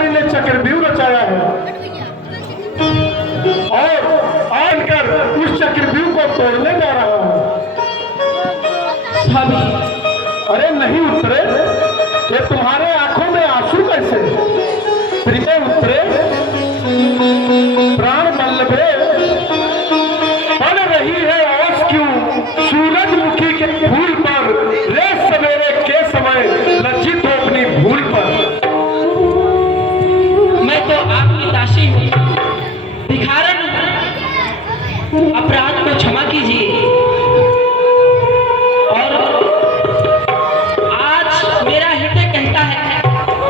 कुमारी ने चक्रव्यूह रचाया है और आकर उस चक्रव्यूह को तोड़ने जा रहा हूं। स्वामी, अरे नहीं उतरे, ये तुम्हारे आंखों में आंसू कैसे? प्रिय उतरे, प्राण बल्लभे, पड़ रही है ओस क्यों सूरजमुखी के फूल पर, रे सवेरे के समय लज्जित हो अपनी भूल पर। मैं तो आपकी दासी हूँ, भिखारन, अपराध को क्षमा कीजिए। और आज मेरा हृदय कहता है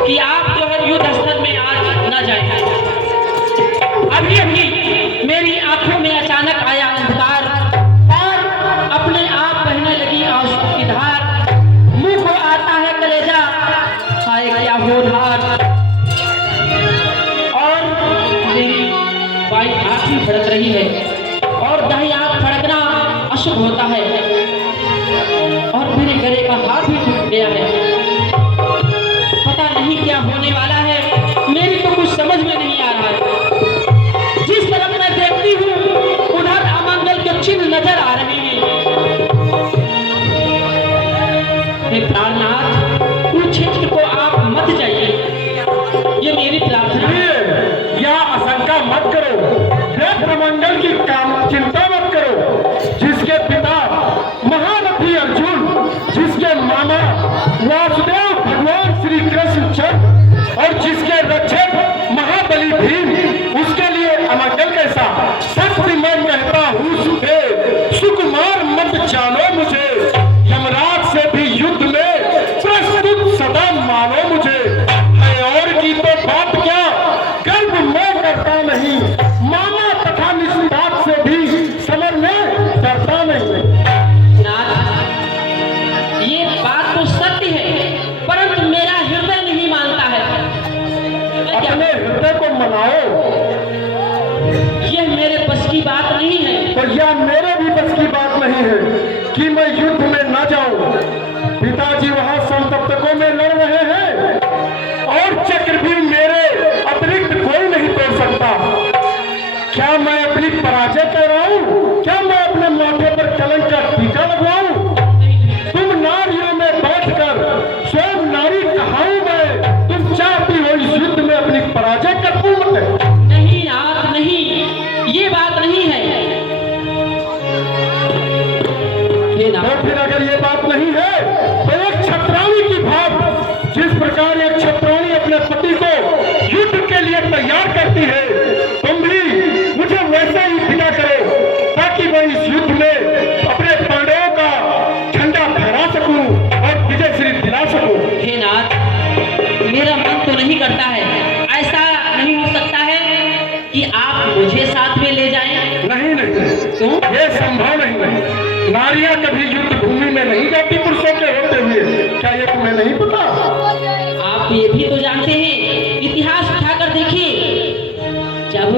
कि आप जो है युद्ध स्थल में आज न जाएं। अभी अभी मेरी आंखों में अचानक आया अंधकार और अपने आप बहने लगी आंसू की धार। मुंह को आता है कलेजा, हाय क्या होनहार। और मेरी बाई आंख भी फड़क रही है और दाई आंख फड़कना अशुभ होता है और मेरे गले का हाथ भी टूट गया है। पता नहीं क्या होने वाला है, मेरी तो कुछ समझ में नहीं आ रहा है। जिस तरफ मैं देखती हूँ उधर अमंगल के चिन्ह नजर आ रहे हैं। हे प्राणनाथ, कुरुक्षेत्र को आप मत जाइए, ये मेरी प्रार्थना है। या आशंका मत करो, अमंगल की काम चिंता मत करो। जिसके पिता महारथी अर्जुन, जिसके मामा वासुदेव भगवान श्री कृष्ण चंद्र और जिसके रक्षक महाबली भीम, उसके लिए अमंगल कैसा? सत्य मैं कहता हूँ सुखदेव, सुकुमार मत जानो मुझे, यमराज से भी युद्ध में प्रस्तुत सदा मानो मुझे। है और की तो बात क्या, गर्व मैं करता नहीं, मामा तथा निष्पात से भी समरने डरता नहीं। नाथ, ये बात तो सत्य है, परंतु मेरा हृदय नहीं मानता है। अपने हृदय को मनाओ। यह मेरे बस की बात नहीं है। तो यह मेरे भी बस की बात नहीं है कि मैं युद्ध में न जाऊं। पिताजी वहां संतप्तकों में लड़ रहे हैं और चक्रव्यूह मेरे अतिरिक्त कोई नहीं तोड़ सकता। क्या मैं अपनी पराजय कह रहा हूं? क्या मैं अपने माथे पर कलंक का टीका लगवाऊं? तुम नारियों में बैठकर स्वयं नारी कहाऊं मैं? तुम चाहती हो इस युद्ध में अपनी पराजय कर दूं मैं? नहीं नाथ, नहीं, ये बात नहीं है। तो फिर अगर ये बात नहीं है तो एक छत्राणी की भाव, जिस प्रकार एक छत्राणी अपने पति को युद्ध के लिए तैयार करती है, तुम भी मुझे वैसे ही फिदा करो ताकि मैं इस युद्ध में अपने पांडवों का झंडा फहरा सकूं और विजय श्री दिला सकूं। हे नाथ, मेरा मन तो नहीं करता है, ऐसा नहीं हो सकता है कि आप मुझे साथ में ले जाएं। नहीं नहीं, क्यों? ये संभव नहीं है। नारियां कभी युद्ध भूमि में नहीं जाती पुरुषों के होते हुए, क्या ये तुम्हें नहीं पता? आप ये भी तो जानते हैं, इतिहास उठाकर देखिए। जब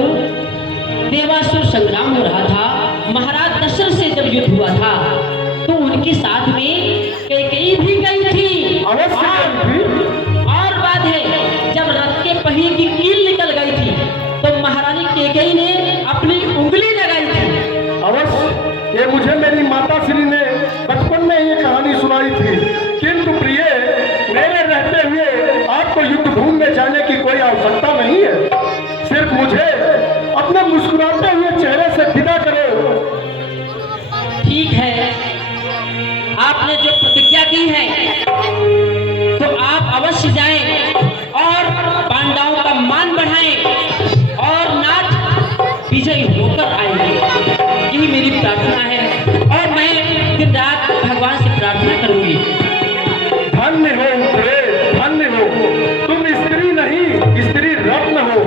देवासुर संग्राम हो रहा था, महाराज दशरथ से जब युद्ध हुआ था, तो उनके साथ में कैकेयी भी गई थी। और बात है, जब रथ के पहिए की कील निकल गई थी तो महारानी कैकेयी ने अपनी उंगली लगाई थी। अवश्य, ये मुझे मेरी माता श्री ने बचपन में ये कहानी सुनाई थी। किंतु प्रिय, मेरे रहते हुए आपको युद्ध भूमि में जाने की कोई आवश्यकता नहीं है। सिर्फ मुझे अपने मुस्कुराते हुए चेहरे से विदा करो। ठीक है, आपने जो प्रतिज्ञा की है तो आप अवश्य जाएं और पांडवों का मान बढ़ाएं और नाथ विजयी होकर आएंगे। यही मेरी प्रार्थना है और मैं दिन रात भगवान से प्रार्थना करूंगी। धन्य हो रे, धन्य हो, तुम स्त्री नहीं, स्त्री रत्न हो।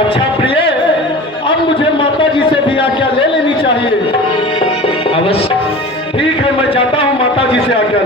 अच्छा प्रिय, अब मुझे माता जी से भी आज्ञा ले लेनी चाहिए। अवश्य। ठीक है, मैं जाता हूँ माता जी से आज्ञा